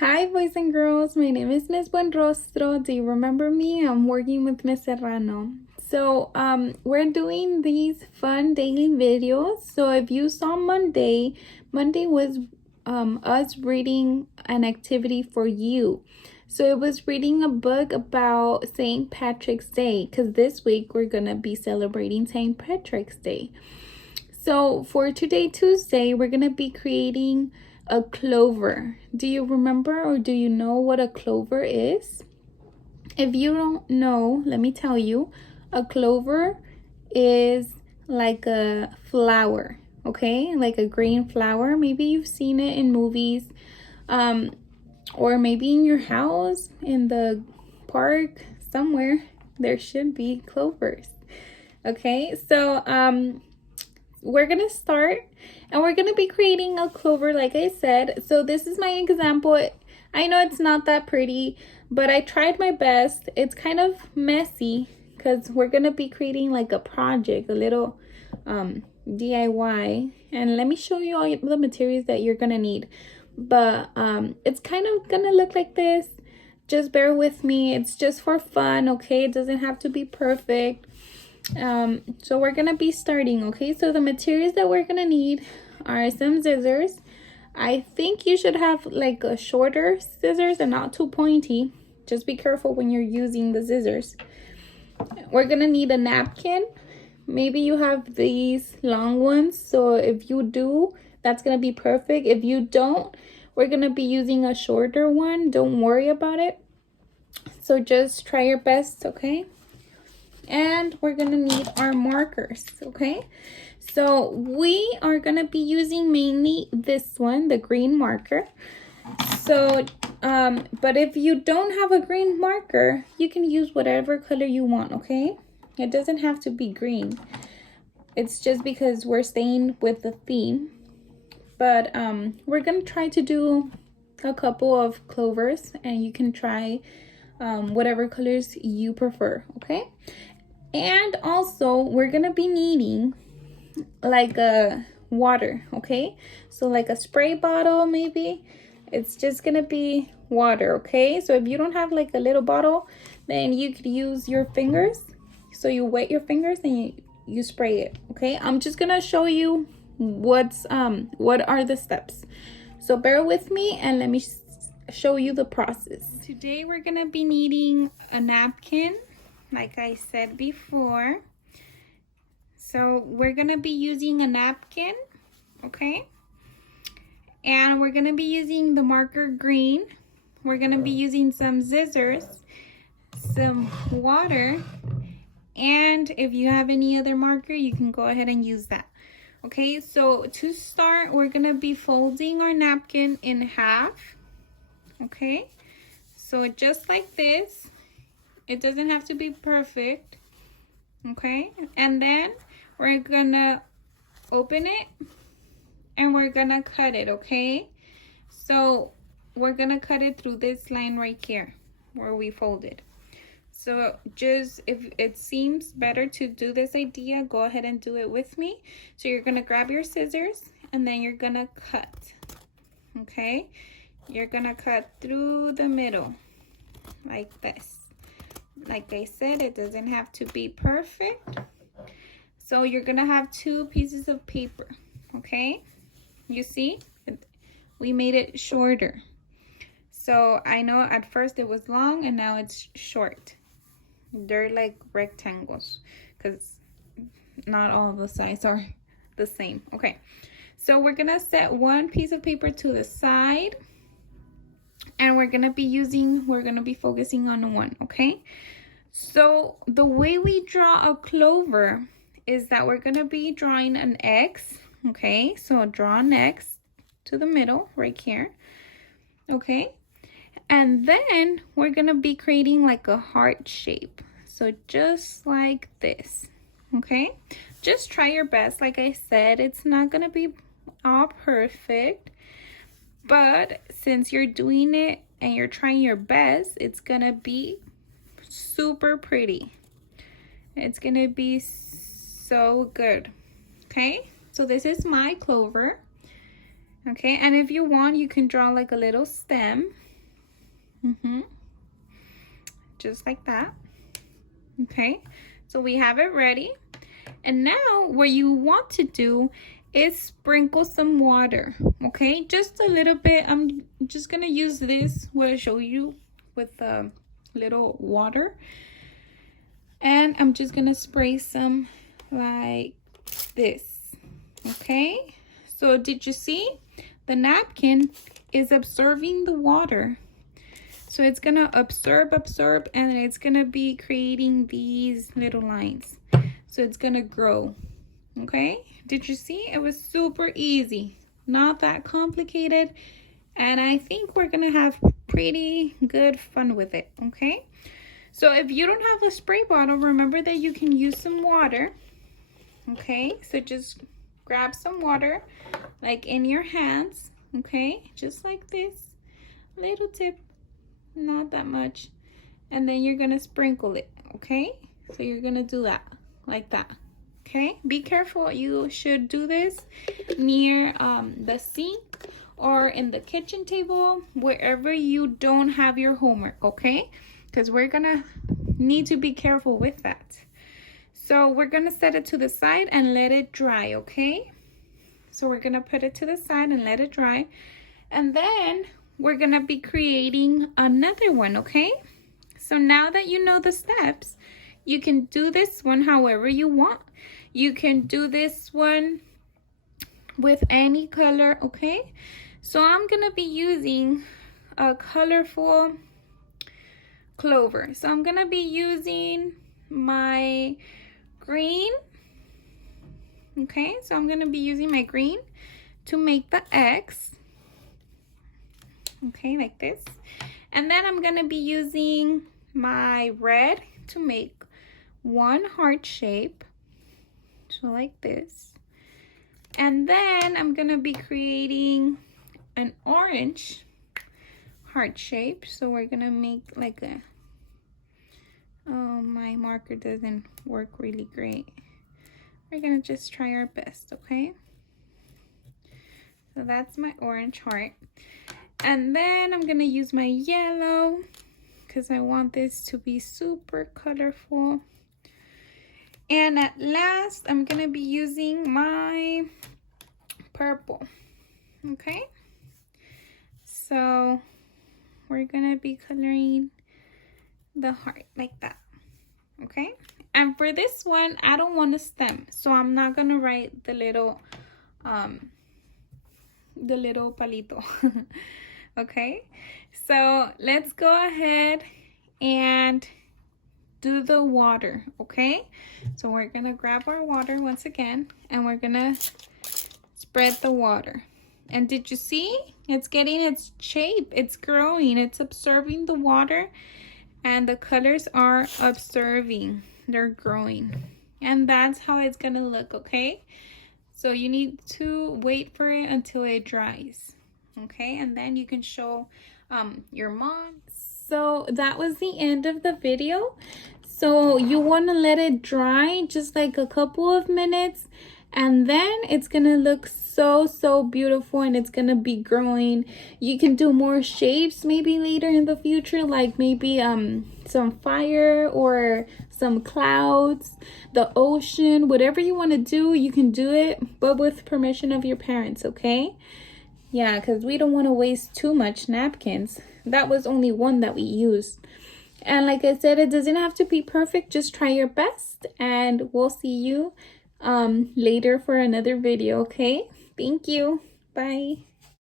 Hi, boys and girls. My name is Miss Buenrostro. Do you remember me? I'm working with Miss Serrano. We're doing these fun daily videos. So if you saw Monday was us reading an activity for you. So it was reading a book about St. Patrick's Day, because this week we're gonna be celebrating St. Patrick's Day. So for today, Tuesday, we're gonna be creating a clover. Do you remember or do you know what a clover is? If you don't know, let me tell you. A clover is like a flower, okay? Like a green flower. Maybe you've seen it in movies, or maybe in your house, in the park, somewhere. There should be clovers. Okay, we're gonna start and we're gonna be creating a clover like I said. So this is my example. I know it's not that pretty, but I tried my best. It's kind of messy because we're gonna be creating like a project, a little DIY. And let me show you all the materials that you're gonna need. But it's kind of gonna look like this. Just bear with me. It's just for fun, okay? It doesn't have to be perfect. So we're gonna be starting, okay? So the materials that we're gonna need are some scissors. I think you should have like a shorter scissors and not too pointy. Just be careful when you're using the scissors. We're gonna need a napkin. Maybe you have these long ones, so if you do, that's gonna be perfect. If you don't, we're gonna be using a shorter one. Don't worry about it. So just try your best, okay? And we're gonna need our markers, okay? So we are gonna be using mainly this one, the green marker. So but if you don't have a green marker, you can use whatever color you want, okay? It doesn't have to be green. It's just because we're staying with the theme. But we're gonna try to do a couple of clovers, and you can try whatever colors you prefer, okay? And also we're gonna be needing like a water, okay? So like a spray bottle, maybe. It's just gonna be water, okay? So if you don't have like a little bottle, then you could use your fingers. So you wet your fingers and you spray it, okay? I'm just gonna show you what are the steps. So bear with me and let me show you the process. Today we're gonna be needing a napkin, like I said before. So we're gonna be using a napkin, okay? And we're gonna be using the marker green. We're gonna be using some scissors, some water, and if you have any other marker, you can go ahead and use that. Okay, so to start, we're gonna be folding our napkin in half, okay? So just like this. It doesn't have to be perfect, okay? And then we're gonna open it and we're gonna cut it, okay? So we're gonna cut it through this line right here where we folded. So just if it seems better to do this idea, go ahead and do it with me. So you're gonna grab your scissors and then you're gonna cut, okay? You're gonna cut through the middle like this. Like I said, it doesn't have to be perfect. So you're gonna have two pieces of paper, okay? You see, we made it shorter. So I know at first it was long and now it's short. They're like rectangles because not all of the sides are the same. Okay, so we're gonna set one piece of paper to the side and we're gonna be focusing on one, okay? So the way we draw a clover is that we're gonna be drawing an X, okay? So draw an X to the middle right here, okay? And then we're gonna be creating like a heart shape. So just like this, okay? Just try your best. Like I said, it's not gonna be all perfect, but since you're doing it and you're trying your best, it's gonna be super pretty. It's gonna be so good, okay? So this is my clover, okay? And if you want, you can draw like a little stem, Just like that. Okay, so we have it ready. And now what you want to do is sprinkle some water. Okay, just a little bit. I'm just gonna use this, what I show you, with a little water. And I'm just gonna spray some like this. Okay, so did you see? The napkin is absorbing the water. So it's gonna absorb, and it's gonna be creating these little lines. So it's gonna grow. Okay, did you see? It was super easy, not that complicated, and I think we're gonna have pretty good fun with it. Okay, so if you don't have a spray bottle, remember that you can use some water. Okay, so just grab some water like in your hands. Okay, just like this, little tip, not that much, and then you're gonna sprinkle it. Okay, so you're gonna do that like that. Okay, be careful. You should do this near the sink or in the kitchen table, wherever you don't have your homework. Okay, because we're gonna need to be careful with that. So we're gonna set it to the side and let it dry. Okay, so we're gonna put it to the side and let it dry, and then we're gonna be creating another one. Okay, so now that you know the steps, you can do this one however you want. You can do this one with any color. Okay, so I'm gonna be using a colorful Clover. So I'm gonna be using my green. Okay, so I'm gonna be using my green to make the X. Okay, like this. And then I'm gonna be using my red to make one heart shape. So like this. And then I'm gonna be creating an orange heart shape. So we're gonna make like a, oh, my marker doesn't work really great. We're gonna just try our best. Okay, so that's my orange heart. And then I'm gonna use my yellow because I want this to be super colorful. And at last, I'm gonna be using my purple. Okay, so we're gonna be coloring the heart like that. Okay, and for this one, I don't want a stem, so I'm not gonna write the little palito. Okay, so let's go ahead and do the water. Okay, so we're gonna grab our water once again, and we're gonna spread the water. And did you see? It's getting its shape. It's growing. It's absorbing the water, and the colors are absorbing. They're growing, and that's how it's gonna look. Okay, so you need to wait for it until it dries. Okay, and then you can show your mom. So that was the end of the video. So you want to let it dry just like a couple of minutes, and then it's gonna look so beautiful, and it's gonna be growing. You can do more shapes maybe later in the future, like maybe some fire or some clouds, the ocean, whatever you want to do, you can do it, but with permission of your parents. Okay, yeah, because we don't want to waste too much napkins. That was only one that we used. And like I said, it doesn't have to be perfect. Just try your best, and we'll see you later for another video. Okay, thank you. Bye.